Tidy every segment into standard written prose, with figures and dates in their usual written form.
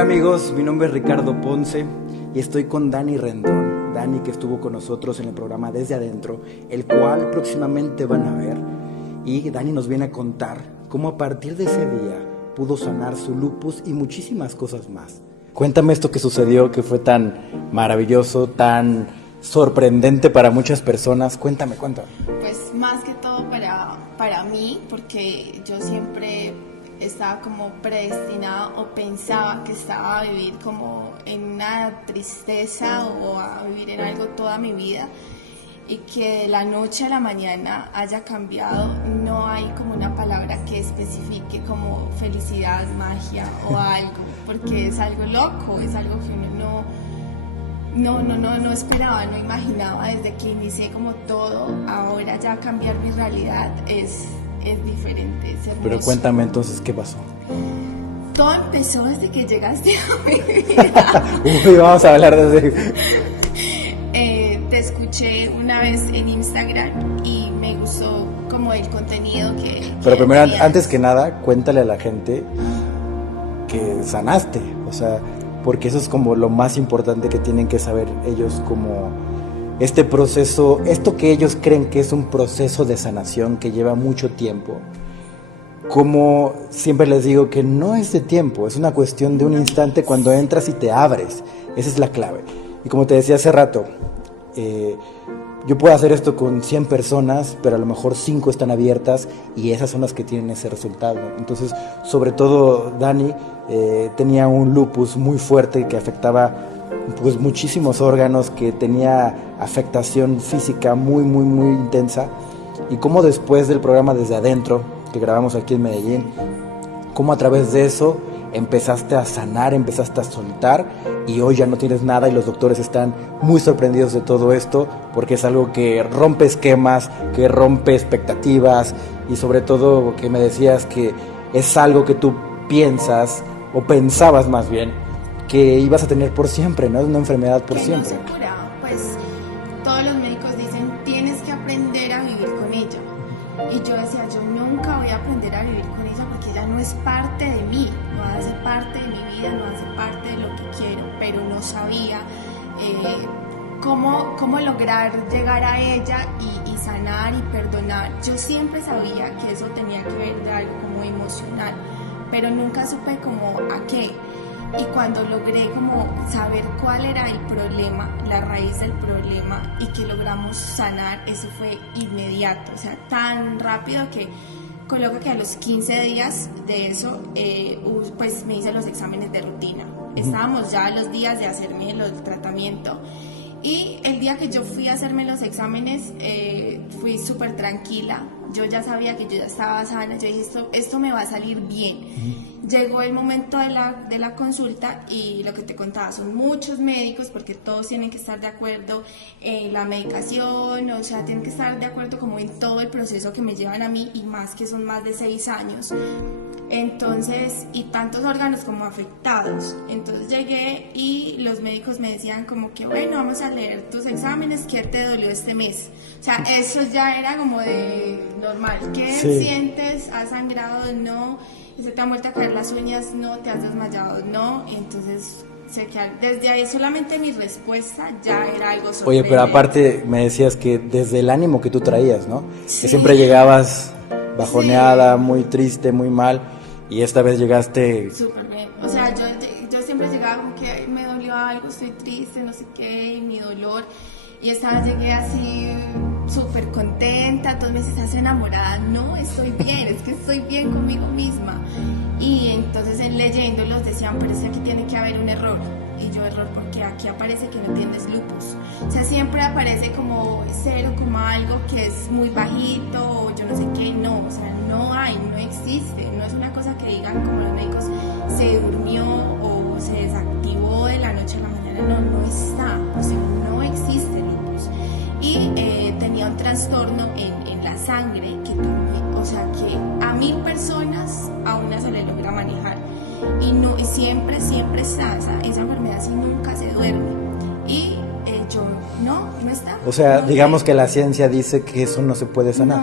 Hola amigos, mi nombre es Ricardo Ponce y estoy con Dani Rendón. Dani, que estuvo con nosotros en el programa Desde Adentro, el cual próximamente van a ver. Y Dani nos viene a contar cómo a partir de ese día pudo sanar su lupus y muchísimas cosas más. Cuéntame esto que sucedió, que fue tan maravilloso, tan sorprendente para muchas personas. Cuéntame. Pues más que todo para mí, porque yo siempre estaba como predestinada o pensaba que estaba a vivir como en una tristeza o a vivir en algo toda mi vida, y que de la noche a la mañana haya cambiado. No hay como una palabra que especifique como felicidad, magia o algo, porque es algo loco, es algo que uno no esperaba, no imaginaba. Desde que inicié como todo, ahora ya cambiar mi realidad es diferente, es hermoso. Pero cuéntame entonces, ¿qué pasó? Todo empezó desde que llegaste a mi vida. Uy, vamos a hablar de... Te escuché una vez en Instagram y me gustó como el contenido que Pero primero, tenías. antes que nada, cuéntale a la gente que sanaste, o sea, porque eso es como lo más importante que tienen que saber ellos, como este proceso, esto que ellos creen que es un proceso de sanación que lleva mucho tiempo. Como siempre les digo, que no es de tiempo, es una cuestión de un instante cuando entras y te abres. Esa es la clave. Y como te decía hace rato, yo puedo hacer esto con 100 personas, pero a lo mejor 5 están abiertas y esas son las que tienen ese resultado. Entonces, sobre todo Dani tenía un lupus muy fuerte que afectaba pues muchísimos órganos, que tenía afectación física muy intensa. Y como después del programa Desde Adentro, que grabamos aquí en Medellín, cómo a través de eso empezaste a sanar, empezaste a soltar, y hoy ya no tienes nada y los doctores están muy sorprendidos de todo esto, porque es algo que rompe esquemas, que rompe expectativas, y sobre todo que me decías que es algo que tú piensas, o pensabas más bien, que ibas a tener por siempre, ¿no? Es una enfermedad por que siempre. no se cura. Pues todos los médicos dicen, tienes que aprender a vivir con ella. Y yo decía, yo nunca voy a aprender a vivir con ella porque ella no es parte de mí, no hace parte de mi vida, no hace parte de lo que quiero, pero no sabía cómo lograr llegar a ella y sanar y perdonar. Yo siempre sabía que eso tenía que ver de algo como emocional, pero nunca supe como a qué. Y cuando logré como saber cuál era el problema, la raíz del problema, y que logramos sanar, eso fue inmediato, o sea, tan rápido que coloco que a los 15 días de eso, pues me hice los exámenes de rutina. Estábamos ya a los días de hacerme el tratamiento. Y el día que yo fui a hacerme los exámenes, fui súper tranquila. Yo ya sabía que yo ya estaba sana. Yo dije, esto me va a salir bien. Llegó el momento de la consulta y lo que te contaba, son muchos médicos, porque todos tienen que estar de acuerdo en la medicación, o sea, tienen que estar de acuerdo como en todo el proceso que me llevan a mí, y más que son más de 6 años. Entonces, y tantos órganos como afectados. Entonces llegué y los médicos me decían como que, bueno, vamos a leer tus exámenes, ¿qué te dolió este mes? O sea, eso ya era como de normal. ¿Qué sientes? ¿Has sangrado? No. ¿Se te han vuelto a caer las uñas? No. ¿Te has desmayado? No. Entonces, desde ahí solamente mi respuesta ya era algo sorprendente. Oye, pero aparte me decías que desde el ánimo que tú traías, ¿no? Sí. Que siempre llegabas bajoneada, muy triste, muy mal, y esta vez llegaste... Súper bien. O sea, yo siempre llegaba como que "Ay, me dolió algo, estoy triste, no sé qué", y mi dolor. Y esta vez llegué así súper contenta, todos me dicen, ¿estás enamorada? No, estoy bien, es que estoy bien conmigo misma. Y entonces leyéndolos decían, pero es que aquí tiene que haber un error. Y yo, error, porque aquí aparece que no tienes lupus. O sea, siempre aparece como 0, como algo que es muy bajito, o yo no sé qué. No, o sea, no existe. No es una cosa que digan como los médicos, se durmió o se desactivó de la noche a la mañana. No está. O sea, no existe lupus. Y tenía un trastorno en la sangre que también, o sea, que a 1000 personas a una se le logra manejar. Y siempre está, esa enfermedad así nunca se duerme. Y yo, no está. O sea, no digamos sé. que la ciencia dice que eso no se puede sanar.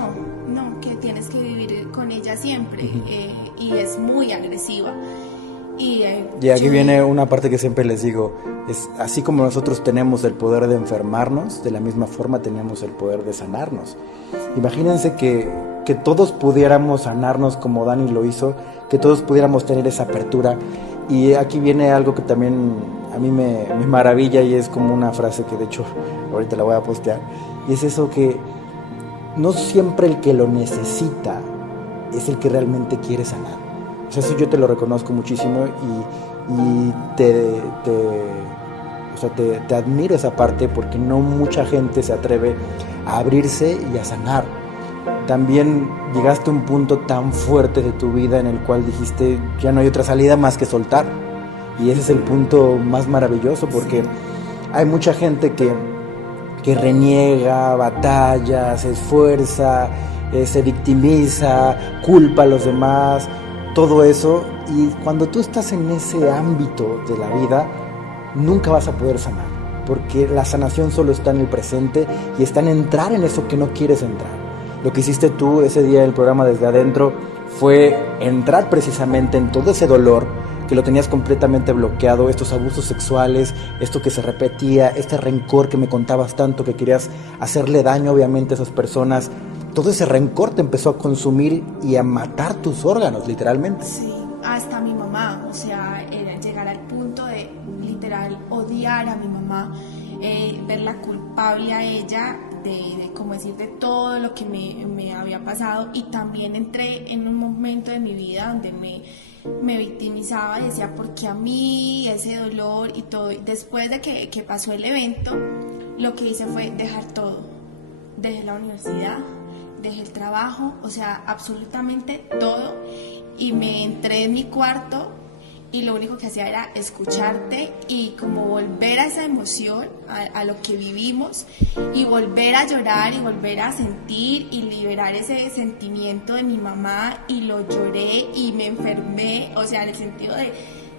No, que tienes que vivir con ella siempre. Y es muy agresiva. Y aquí viene una parte que siempre les digo, es así como nosotros tenemos el poder de enfermarnos, de la misma forma tenemos el poder de sanarnos. Imagínense que todos pudiéramos sanarnos como Dani lo hizo, que todos pudiéramos tener esa apertura. Y aquí viene algo que también a mí me maravilla, y es como una frase que de hecho ahorita la voy a postear, y es eso que no siempre el que lo necesita es el que realmente quiere sanar. O sea, eso yo te lo reconozco muchísimo y te admiro esa parte, porque no mucha gente se atreve a abrirse y a sanar. También llegaste a un punto tan fuerte de tu vida en el cual dijiste, ya no hay otra salida más que soltar. Y ese es el punto más maravilloso, porque hay mucha gente que reniega, batalla, se esfuerza, se victimiza, culpa a los demás, todo eso. Y cuando tú estás en ese ámbito de la vida, nunca vas a poder sanar, porque la sanación solo está en el presente y está en entrar en eso que no quieres entrar. Lo que hiciste tú ese día del programa Desde Adentro fue entrar precisamente en todo ese dolor que lo tenías completamente bloqueado, estos abusos sexuales, esto que se repetía, este rencor que me contabas tanto, que querías hacerle daño obviamente a esas personas. Todo ese rencor te empezó a consumir y a matar tus órganos, literalmente. Sí, hasta mi mamá, o sea, era llegar al punto de literal odiar a mi mamá, verla culpable a ella de como decir, de todo lo que me había pasado. Y también entré en un momento de mi vida donde me victimizaba y decía, ¿por qué a mí? Ese dolor y todo. Y después de que pasó el evento, lo que hice fue dejar todo. Dejé la universidad, dejé el trabajo, o sea, absolutamente todo, y me entré en mi cuarto y lo único que hacía era escucharte y como volver a esa emoción, a lo que vivimos, y volver a llorar y volver a sentir y liberar ese sentimiento de mi mamá. Y lo lloré y me enfermé, o sea, en el sentido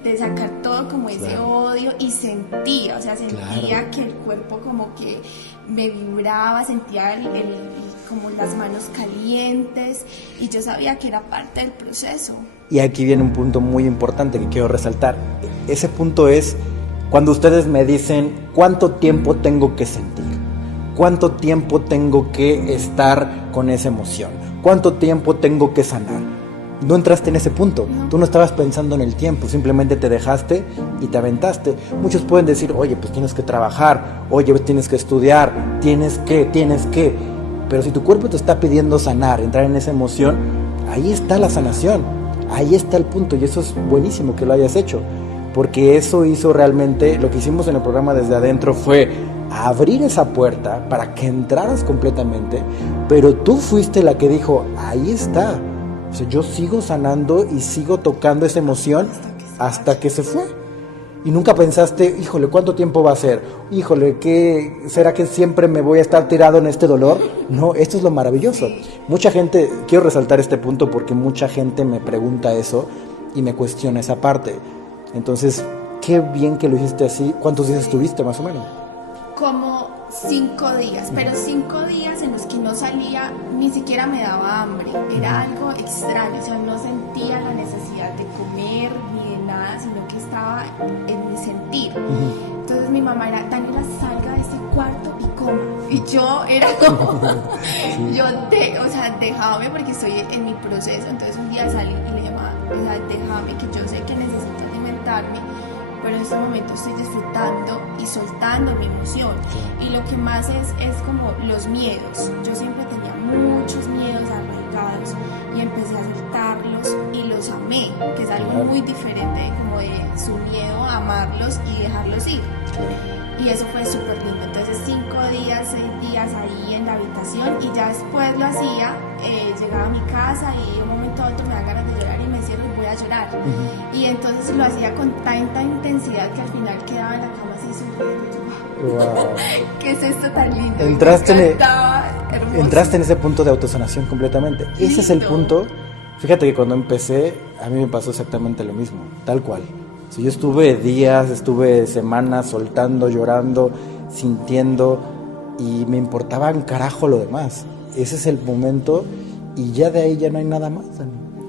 de sacar todo como ese odio, y sentía, o sea, sentía que el cuerpo como que me vibraba, sentía como las manos calientes, y yo sabía que era parte del proceso. Y aquí viene un punto muy importante que quiero resaltar. Ese punto es cuando ustedes me dicen cuánto tiempo tengo que sentir, cuánto tiempo tengo que estar con esa emoción, cuánto tiempo tengo que sanar. No entraste en ese punto, tú no estabas pensando en el tiempo, simplemente te dejaste y te aventaste. Muchos pueden decir, oye, pues tienes que trabajar, oye, tienes que estudiar, tienes que. Pero si tu cuerpo te está pidiendo sanar, entrar en esa emoción, ahí está la sanación, ahí está el punto. Y eso es buenísimo que lo hayas hecho, porque eso hizo realmente, lo que hicimos en el programa Desde Adentro fue abrir esa puerta para que entraras completamente, pero tú fuiste la que dijo, ahí está. O sea, yo sigo sanando y sigo tocando esa emoción hasta que se fue. Y nunca pensaste, híjole, ¿cuánto tiempo va a ser? Híjole, ¿qué será que siempre me voy a estar tirado en este dolor? No, esto es lo maravilloso. Mucha gente, quiero resaltar este punto porque mucha gente me pregunta eso y me cuestiona esa parte. Entonces, qué bien que lo hiciste así. ¿Cuántos días estuviste más o menos? Como 5 días, pero 5 días en los que no salía, ni siquiera me daba hambre, era algo extraño, o sea, no sentía la necesidad de comer ni de nada, sino que estaba en mi sentir. Entonces mi mamá era, Daniela, salga de ese cuarto y coma. Y yo era como, o sea, déjame porque estoy en mi proceso. Entonces un día salí y le llamaba, o sea, déjame, que yo sé que necesito alimentarme, pero en este momento estoy disfrutando y soltando mi emoción. Y lo que más es como los miedos. Yo siempre tenía muchos miedos arraigados y empecé a soltarlos y los amé, que es algo muy diferente como de su miedo a amarlos y dejarlos ir. Y eso fue súper lindo. Entonces 5 días, 6 días ahí en la habitación, y ya después lo hacía, llegaba a mi casa y de un momento a otro me da ganas de llorar y me decía, voy a llorar. Y entonces lo hacía con tanta intensidad que al final quedaba en la cama así sufriendo. Wow. ¿Qué es esto tan lindo? Entraste en ese punto de autosanación completamente. Lindo. Ese es el punto. Fíjate que cuando empecé, a mí me pasó exactamente lo mismo, tal cual. O sea, yo estuve días, estuve semanas soltando, llorando, sintiendo, y me importaba un carajo lo demás. Ese es el momento, y ya de ahí ya no hay nada más.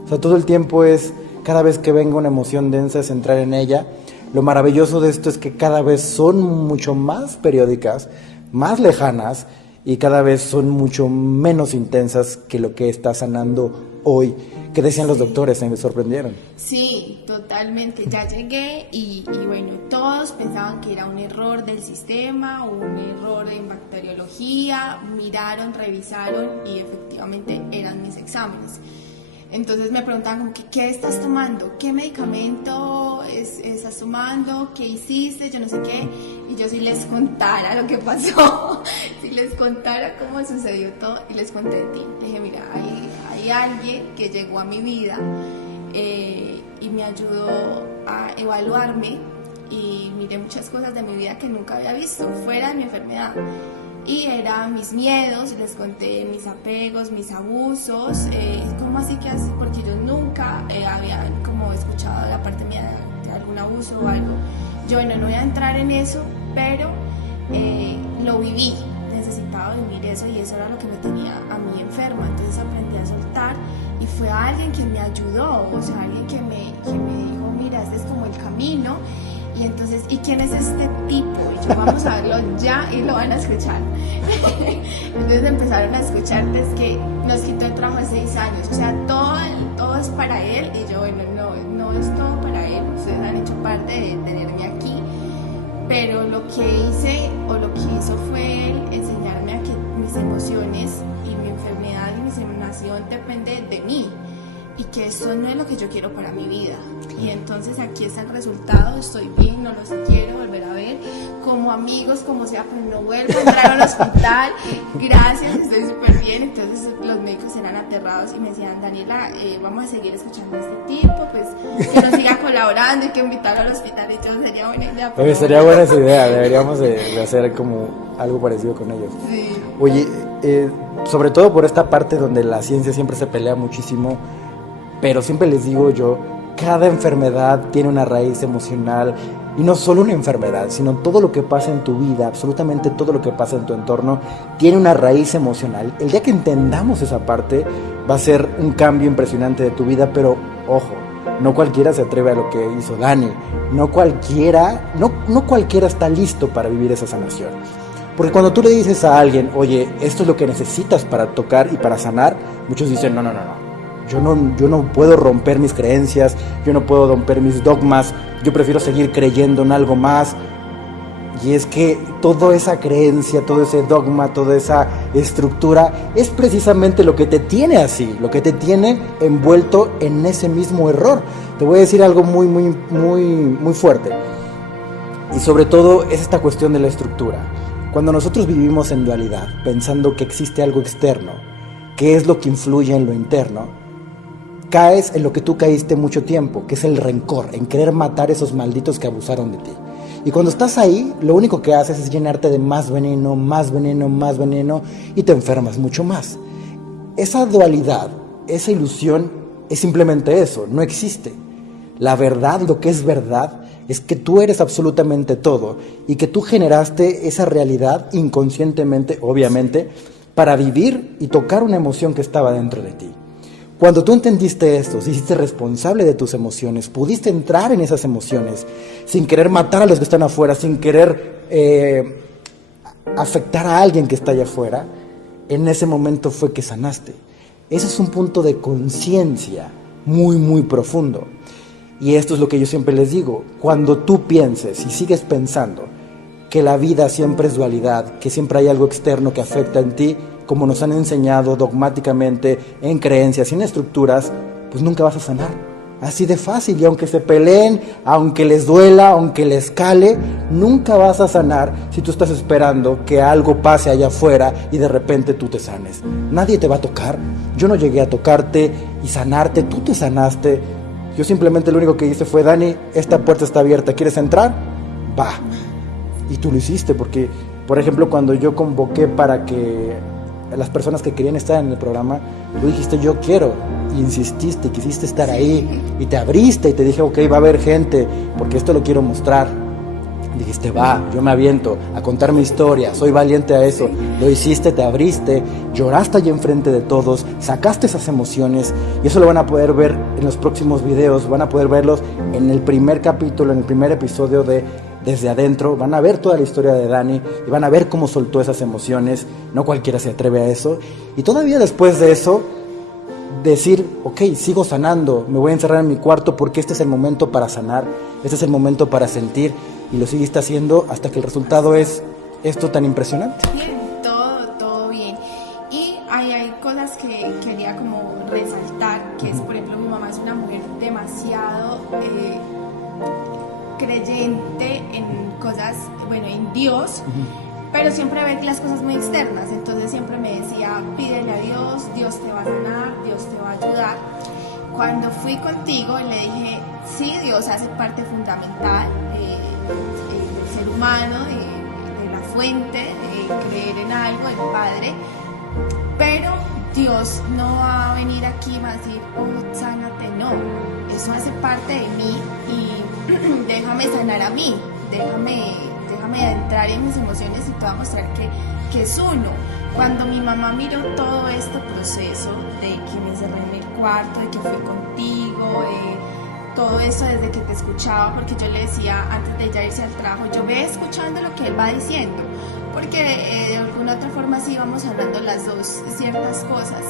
O sea, todo el tiempo es cada vez que venga una emoción densa, centrar en ella. Lo maravilloso de esto es que cada vez son mucho más periódicas, más lejanas, y cada vez son mucho menos intensas que lo que está sanando hoy. ¿Qué decían los doctores? Me sorprendieron. Sí, totalmente. Ya llegué y bueno, todos pensaban que era un error del sistema, un error en bacteriología, miraron, revisaron y efectivamente eran mis exámenes. Entonces me preguntaban como que, ¿qué estás tomando? ¿Qué medicamento estás tomando? ¿Qué hiciste? Yo no sé qué. Y yo si les contara lo que pasó, si les contara cómo sucedió todo, y les conté de ti. Le dije, mira, hay alguien que llegó a mi vida y me ayudó a evaluarme y miré muchas cosas de mi vida que nunca había visto fuera de mi enfermedad. Y eran mis miedos, les conté mis apegos, mis abusos, ¿cómo así que así? Porque yo nunca había como escuchado la parte mía de algún abuso o algo. Yo, bueno, no voy a entrar en eso, pero lo viví, necesitaba vivir eso y eso era lo que me tenía a mí enferma. Entonces aprendí a soltar y fue alguien que me ayudó, o sea, alguien que me dijo, mira, este es como el camino. Y entonces, ¿y quién es este tipo? Y yo, vamos a verlo ya y lo van a escuchar. Entonces empezaron a escuchar, es que nos quitó el trabajo de 6 años, o sea, todo es para él. Y yo, bueno, no es todo para él, ustedes han hecho parte de tenerme aquí, pero lo que hice o lo que hizo fue él enseñarme a que mis emociones y mi enfermedad y mi sanación depende de mí. Y que eso no es lo que yo quiero para mi vida. Y entonces aquí está el resultado, estoy bien, no los quiero volver a ver, como amigos, como sea, pues no vuelvo a entrar al hospital, gracias, estoy súper bien. Entonces los médicos eran aterrados y me decían, Daniela, vamos a seguir escuchando a este tipo, pues que nos siga colaborando y que invitarlo al hospital, y todo sería buena idea. Oye, sería buena esa idea, deberíamos de hacer como algo parecido con ellos. Sí. Oye, sobre todo por esta parte donde la ciencia siempre se pelea muchísimo, pero siempre les digo yo, cada enfermedad tiene una raíz emocional, y no solo una enfermedad, sino todo lo que pasa en tu vida, absolutamente todo lo que pasa en tu entorno, tiene una raíz emocional. El día que entendamos esa parte, va a ser un cambio impresionante de tu vida, pero ojo, no cualquiera se atreve a lo que hizo Dani, no cualquiera está listo para vivir esa sanación. Porque cuando tú le dices a alguien, oye, esto es lo que necesitas para tocar y para sanar, muchos dicen, no. Yo no puedo romper mis creencias, yo no puedo romper mis dogmas, yo prefiero seguir creyendo en algo más. Y es que toda esa creencia, todo ese dogma, toda esa estructura es precisamente lo que te tiene así, lo que te tiene envuelto en ese mismo error. Te voy a decir algo muy fuerte. Y sobre todo es esta cuestión de la estructura. Cuando nosotros vivimos en dualidad, pensando que existe algo externo, que es lo que influye en lo interno, caes en lo que tú caíste mucho tiempo, que es el rencor, en querer matar a esos malditos que abusaron de ti. Y cuando estás ahí, lo único que haces es llenarte de más veneno, y te enfermas mucho más. Esa dualidad, esa ilusión, es simplemente eso, no existe. La verdad, lo que es verdad, es que tú eres absolutamente todo, y que tú generaste esa realidad inconscientemente, obviamente, para vivir y tocar una emoción que estaba dentro de ti. Cuando tú entendiste esto, te hiciste responsable de tus emociones, pudiste entrar en esas emociones sin querer matar a los que están afuera, sin querer afectar a alguien que está allá afuera, en ese momento fue que sanaste. Ese es un punto de conciencia muy profundo. Y esto es lo que yo siempre les digo, cuando tú pienses y sigues pensando que la vida siempre es dualidad, que siempre hay algo externo que afecta en ti, como nos han enseñado dogmáticamente, en creencias y en estructuras, pues nunca vas a sanar. Así de fácil, y aunque se peleen, aunque les duela, aunque les cale, nunca vas a sanar si tú estás esperando que algo pase allá afuera y de repente tú te sanes. Nadie te va a tocar, yo no llegué a tocarte y sanarte, tú te sanaste. Yo simplemente lo único que hice fue, Dani, esta puerta está abierta, ¿quieres entrar? Va. Y tú lo hiciste, porque, por ejemplo, cuando yo convoqué para que las personas que querían estar en el programa, tú dijiste yo quiero, y insististe, quisiste estar ahí, y te abriste y te dije ok, va a haber gente, porque esto lo quiero mostrar. dijiste, va, yo me aviento a contar mi historia, soy valiente a eso, lo hiciste, te abriste, lloraste allí enfrente de todos, sacaste esas emociones, y eso lo van a poder ver en los próximos videos, van a poder verlos en el primer capítulo, en el primer episodio de Desde Adentro, van a ver toda la historia de Dani, y van a ver cómo soltó esas emociones, no cualquiera se atreve a eso, y todavía después de eso, decir, ok, sigo sanando, me voy a encerrar en mi cuarto porque este es el momento para sanar, este es el momento para sentir, y lo seguiste haciendo hasta que el resultado es esto tan impresionante. Bien, todo bien. Y hay cosas que quería como resaltar, que es, por ejemplo, mi mamá es una mujer demasiado creyente en cosas, bueno, en Dios, pero siempre ve las cosas muy externas, entonces siempre me decía, pídele a Dios, Dios te va a sanar, Dios te va a ayudar. Cuando fui contigo le dije, sí, Dios hace parte fundamental del ser humano, de la fuente, de creer en algo, el Padre, pero Dios no va a venir aquí y va a decir, oh, sánate, no, eso hace parte de mí y déjame sanar a mí, déjame entrar en mis emociones y te voy a mostrar que es uno. Cuando mi mamá miró todo este proceso de que me encerré en el cuarto, de que fui contigo, todo eso desde que te escuchaba, porque yo le decía antes de ella irse al trabajo, yo ve escuchando lo que él va diciendo, porque de alguna otra forma sí íbamos hablando las dos ciertas cosas,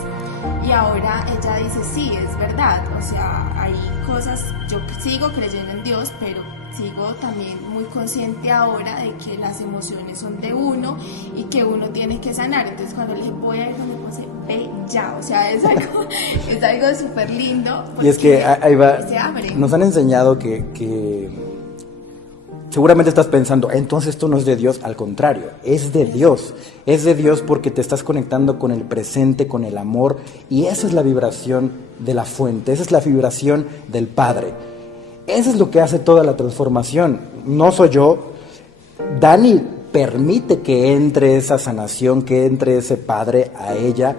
y ahora ella dice, sí, es verdad, o sea, hay cosas, yo sigo creyendo en Dios, pero sigo también muy consciente ahora de que las emociones son de uno y que uno tiene que sanar. Entonces cuando le dije, voy a ir donde José, ve ya, o sea, es algo súper lindo. Y es que ahí va, se abre. Nos han enseñado que seguramente estás pensando, entonces esto no es de Dios, al contrario, es de Dios porque te estás conectando con el presente, con el amor, y esa es la vibración de la fuente, esa es la vibración del Padre. Eso es lo que hace toda la transformación. No soy yo. Dani permite que entre esa sanación, que entre ese Padre a ella.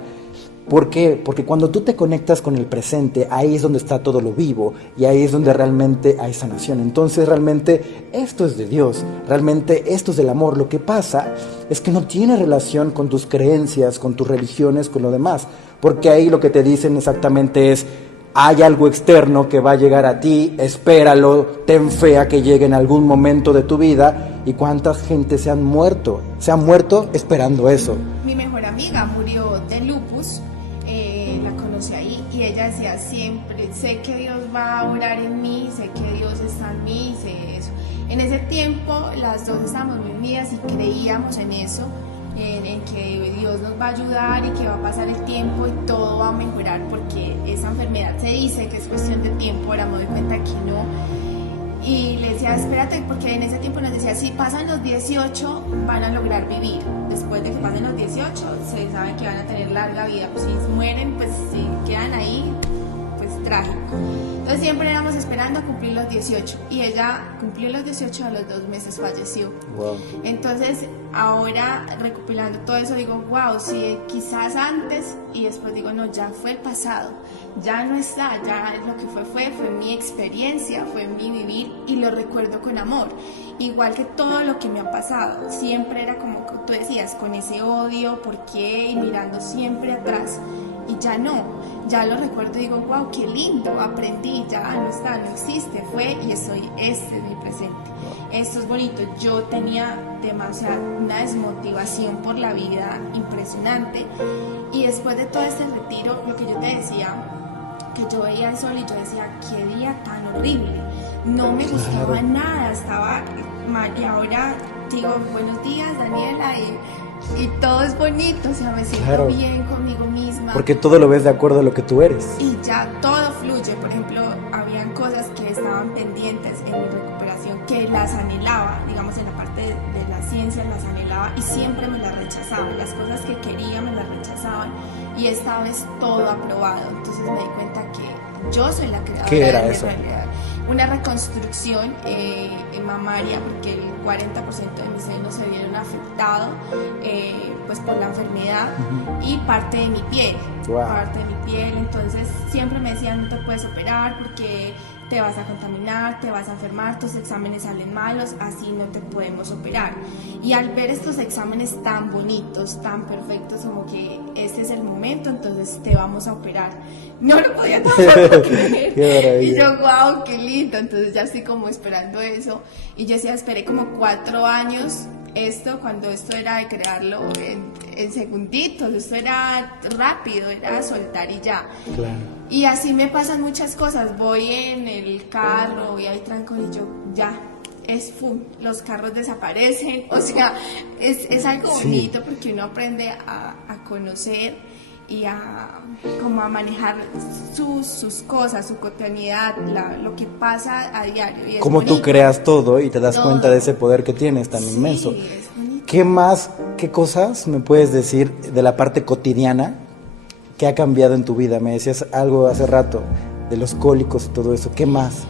¿Por qué? Porque cuando tú te conectas con el presente, ahí es donde está todo lo vivo y ahí es donde realmente hay sanación. Entonces realmente esto es de Dios, realmente esto es del amor. Lo que pasa es que no tiene relación con tus creencias, con tus religiones, con lo demás. Porque ahí lo que te dicen exactamente es, hay algo externo que va a llegar a ti, espéralo, ten fe a que llegue en algún momento de tu vida. ¿Y cuánta gente se han muerto esperando eso? Mi mejor amiga murió de lupus, la conocí ahí y ella decía siempre, sé que Dios va a orar en mí, sé que Dios está en mí, sé eso. En ese tiempo las dos estábamos muy unidas y creíamos en eso, en que Dios nos va a ayudar y que va a pasar el tiempo y todo va a mejorar, porque esa enfermedad se dice que es cuestión de tiempo, ahora me doy cuenta que no. Y le decía, espérate, porque en ese tiempo nos decía, si pasan los 18 van a lograr vivir, después de que pasen los 18 se sabe que van a tener larga vida, pues si mueren, pues si quedan ahí, pues trágico. Entonces siempre éramos esperando a cumplir los 18 y ella cumplió los 18, a los 2 meses falleció. Wow. Entonces ahora recopilando todo eso digo, wow, sí, quizás antes, y después digo, no, ya fue el pasado, ya no está, ya lo que fue mi experiencia, fue mi vivir y lo recuerdo con amor. Igual que todo lo que me ha pasado, siempre era como tú decías, con ese odio, ¿por qué? Y mirando siempre atrás. Y ya no, ya lo recuerdo y digo, wow, qué lindo, aprendí, ya no está, no existe, fue y estoy, este es mi presente. Esto es bonito. Yo tenía una desmotivación por la vida impresionante, y después de todo este retiro, lo que yo te decía, que yo veía el sol y yo decía, qué día tan horrible, no me gustaba nada, estaba mal, y ahora digo, buenos días, Daniela, y todo es bonito, o sea, me siento bien conmigo misma. Porque todo lo ves de acuerdo a lo que tú eres. Y ya todo fluye. Por ejemplo, habían cosas que estaban pendientes en mi recuperación que las anhelaba, digamos en la parte de la ciencia las anhelaba y siempre me las rechazaban. Las cosas que quería me las rechazaban y esta vez todo aprobado. Entonces me di cuenta que yo soy la creadora. ¿Qué era eso? Realidad. Una reconstrucción mamaria, porque el 40% de mis senos se vieron afectados pues por la enfermedad, y parte de mi piel, entonces siempre me decían, no te puedes operar porque te vas a contaminar, te vas a enfermar, tus exámenes salen malos, así no te podemos operar. Y al ver estos exámenes tan bonitos, tan perfectos, como que este es el momento, entonces te vamos a operar. No lo podía tampoco creer. Y yo, wow, qué lindo. Entonces ya estoy como esperando eso. Y yo decía, esperé como 4 años cuando esto era de crearlo en segunditos, esto era rápido, era soltar y ya. Claro. Y así me pasan muchas cosas, voy en el carro, voy ahí tranquilo y yo, ya, los carros desaparecen, o sea, es algo bonito porque uno aprende a conocer y como a manejar sus cosas, su cotidianidad, lo que pasa a diario. Y como tú creas todo y te das cuenta de ese poder que tienes tan inmenso. ¿Qué cosas me puedes decir de la parte cotidiana que ha cambiado en tu vida? Me decías algo hace rato de los cólicos y todo eso. ¿Qué más?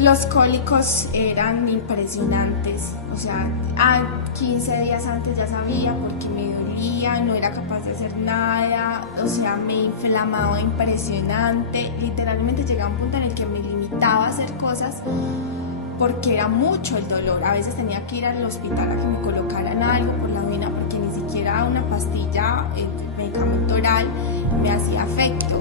Los cólicos eran impresionantes, o sea, 15 días antes ya sabía porque me dolía, no era capaz de hacer nada, o sea, me inflamaba impresionante, literalmente llegaba a un punto en el que me limitaba a hacer cosas porque era mucho el dolor. A veces tenía que ir al hospital a que me colocaran algo por la vena porque ni siquiera una pastilla, medicamento oral, me hacía efecto.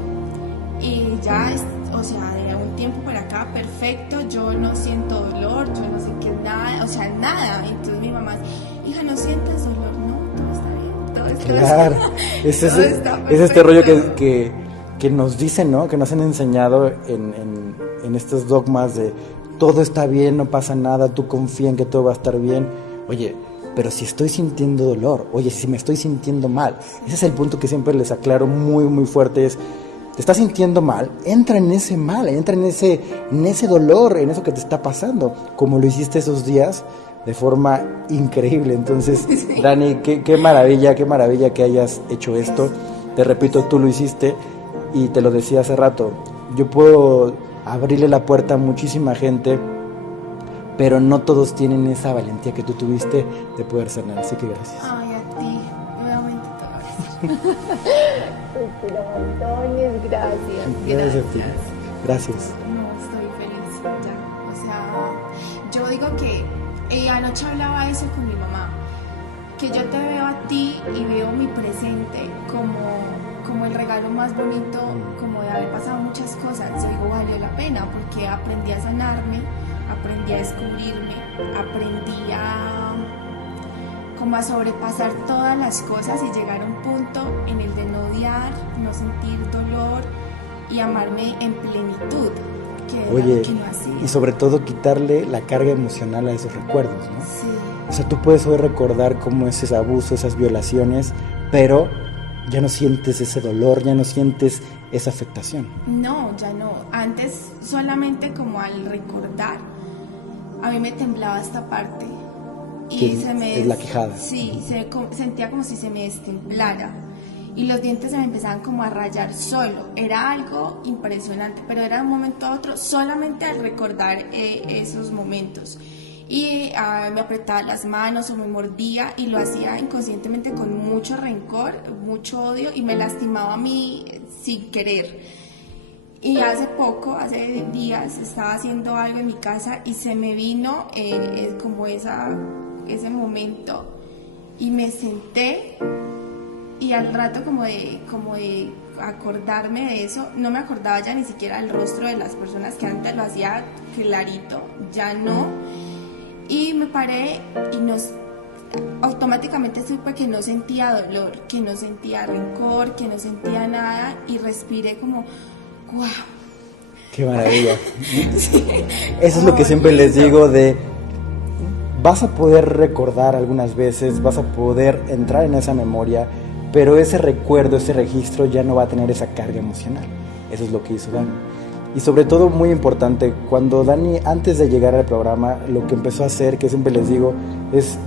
Y ya, o sea, de un tiempo para acá, perfecto, yo no siento dolor, yo no sé qué, nada, o sea, nada. Entonces mi mamá, hija, no sientes dolor, no, todo está bien, claro, es este rollo que nos dicen, ¿no? Que nos han enseñado en estos dogmas de todo está bien, no pasa nada, tú confía en que todo va a estar bien. Oye, pero si estoy sintiendo dolor, oye, si me estoy sintiendo mal, ese es el punto que siempre les aclaro muy, muy fuerte, es, te estás sintiendo mal, entra en ese mal, entra en ese dolor, en eso que te está pasando, como lo hiciste esos días, de forma increíble. Entonces, sí. Dani, qué maravilla que hayas hecho esto. Te repito, tú lo hiciste y te lo decía hace rato, yo puedo abrirle la puerta a muchísima gente, pero no todos tienen esa valentía que tú tuviste de poder sanar, así que gracias. Ay, a ti, nuevamente te lo agradezco. Pero montones, gracias. Gracias a ti, gracias. No, estoy feliz ya, o sea, yo digo que anoche hablaba eso con mi mamá, que yo te veo a ti y veo mi presente como el regalo más bonito, como de haber pasado muchas cosas. Yo digo, valió la pena porque aprendí a sanarme, aprendí a descubrirme, aprendí como a sobrepasar todas las cosas y llegar a un punto en el de no odiar, no sentir dolor y amarme en plenitud, que era lo que no hacía. Y sobre todo quitarle la carga emocional a esos recuerdos, ¿no? Sí. O sea, tú puedes hoy recordar cómo es ese abuso, esas violaciones, pero ya no sientes ese dolor, ya no sientes esa afectación. No, ya no. Antes solamente como al recordar, a mí me temblaba esta parte. Y es la quijada. Sí, sentía como si se me destemplara. Y los dientes se me empezaban como a rayar solo. Era algo impresionante, pero era de un momento a otro solamente al recordar esos momentos. Y me apretaba las manos o me mordía y lo hacía inconscientemente con mucho rencor, mucho odio y me lastimaba a mí sin querer. Y hace días estaba haciendo algo en mi casa y se me vino como ese momento y me senté y al rato como de acordarme de eso, no me acordaba ya ni siquiera el rostro de las personas que antes lo hacía clarito, ya no. Y me paré y automáticamente supe que no sentía dolor, que no sentía rencor, que no sentía nada y respiré como, ¡wow! ¡Qué maravilla! Sí. Eso es lo que siempre les digo vas a poder recordar algunas veces, vas a poder entrar en esa memoria, pero ese recuerdo, ese registro ya no va a tener esa carga emocional. Eso es lo que hizo Dani. Y sobre todo, muy importante, cuando Dani, antes de llegar al programa, lo que empezó a hacer, que siempre les digo,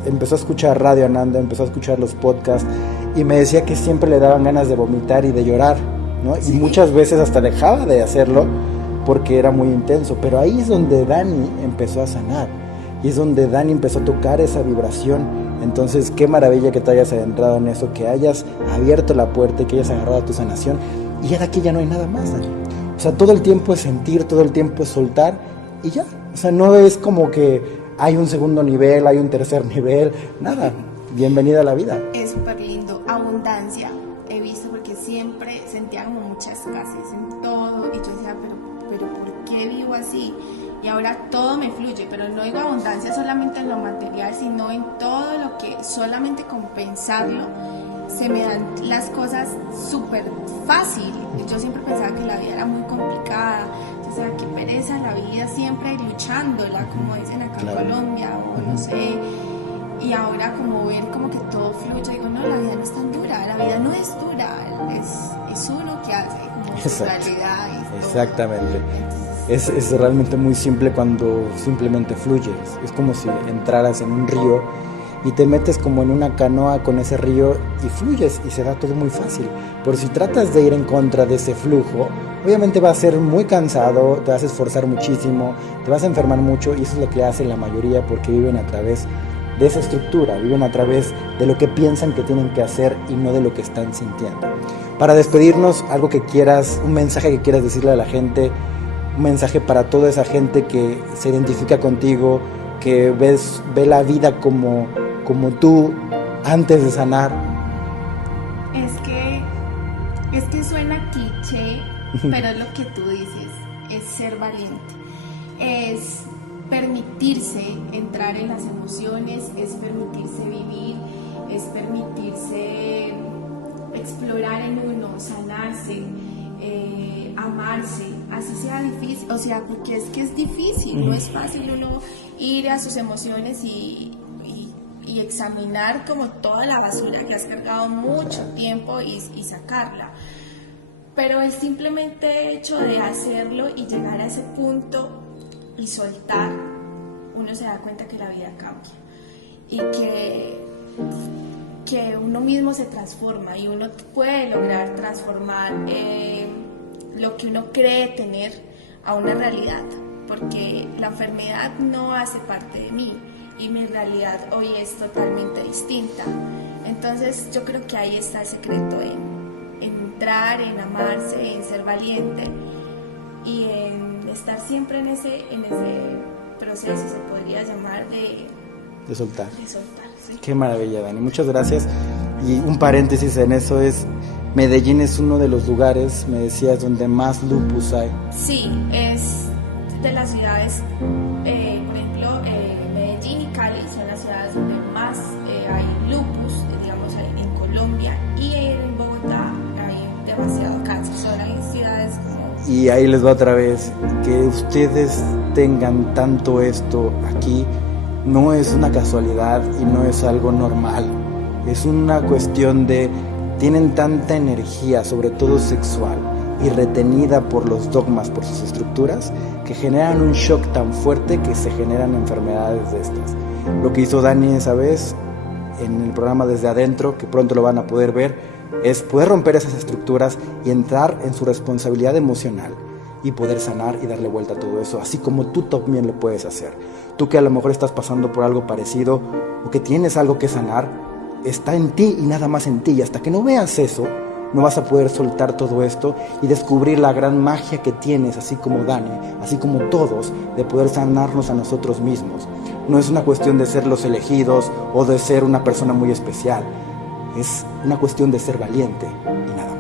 empezó a escuchar Radio Ananda, empezó a escuchar los podcasts, y me decía que siempre le daban ganas de vomitar y de llorar, ¿no? Sí. Y muchas veces hasta dejaba de hacerlo porque era muy intenso, pero ahí es donde Dani empezó a sanar, y es donde Dani empezó a tocar esa vibración. Entonces, qué maravilla que te hayas adentrado en eso, que hayas abierto la puerta y que hayas agarrado tu sanación, y ya de aquí ya no hay nada más, Dani. O sea, todo el tiempo es sentir, todo el tiempo es soltar y ya. O sea, no es como que hay un segundo nivel, hay un tercer nivel, nada. Bienvenida a la vida. Es súper lindo. Abundancia. He visto porque siempre sentía como mucha escasez en todo y yo decía, pero ¿por qué vivo así? Y ahora todo me fluye, pero no digo abundancia solamente en lo material, sino en todo lo que solamente con pensarlo se me dan las cosas súper fácil. Yo siempre pensaba que la vida era muy complicada, o sea, qué pereza la vida siempre luchándola, como dicen acá en Colombia, o no sé. Y ahora como ver como que todo fluye, digo, no, la vida no es tan dura, la vida no es dura, es uno que hace como su realidad. Y exactamente. Es realmente muy simple cuando simplemente fluyes. Es como si entraras en un río y te metes como en una canoa con ese río y fluyes y se da todo muy fácil. Pero si tratas de ir en contra de ese flujo, obviamente va a ser muy cansado, te vas a esforzar muchísimo, te vas a enfermar mucho y eso es lo que hacen la mayoría porque viven a través de esa estructura, viven a través de lo que piensan que tienen que hacer y no de lo que están sintiendo. Para despedirnos, algo que quieras, un mensaje que quieras decirle a la gente, un mensaje para toda esa gente que se identifica contigo, que ve la vida como tú antes de sanar. Es que suena cliché, pero es lo que tú dices, es ser valiente, es permitirse entrar en las emociones, es permitirse vivir, es permitirse explorar en uno, sanarse, amarse, así sea difícil, o sea, porque es que es difícil, no es fácil uno ir a sus emociones y examinar como toda la basura que has cargado mucho tiempo y sacarla, pero es simplemente hecho de hacerlo y llegar a ese punto y soltar, uno se da cuenta que la vida cambia y que uno mismo se transforma y uno puede lograr transformar lo que uno cree tener a una realidad, porque la enfermedad no hace parte de mí y mi realidad hoy es totalmente distinta. Entonces yo creo que ahí está el secreto, en entrar, en amarse, en ser valiente y en estar siempre en ese proceso, se podría llamar, de soltar. ¿Sí? Qué maravilla, Dani, muchas gracias. Y un paréntesis en eso es, Medellín es uno de los lugares, me decías, donde más lupus hay. Sí, es de las ciudades, por ejemplo, Medellín y Cali son las ciudades donde más hay lupus, digamos, en Colombia, y en Bogotá hay demasiado cáncer, son ciudades como... Y ahí les va otra vez, que ustedes tengan tanto esto aquí, no es una casualidad y no es algo normal, es una cuestión de, tienen tanta energía, sobre todo sexual, y retenida por los dogmas, por sus estructuras, que generan un shock tan fuerte que se generan enfermedades de estas. Lo que hizo Dani esa vez en el programa Desde Adentro, que pronto lo van a poder ver, es poder romper esas estructuras y entrar en su responsabilidad emocional y poder sanar y darle vuelta a todo eso, así como tú también lo puedes hacer. Tú que a lo mejor estás pasando por algo parecido o que tienes algo que sanar, está en ti y nada más en ti, y hasta que no veas eso, no vas a poder soltar todo esto y descubrir la gran magia que tienes, así como Dani, así como todos, de poder sanarnos a nosotros mismos. No es una cuestión de ser los elegidos o de ser una persona muy especial, es una cuestión de ser valiente y nada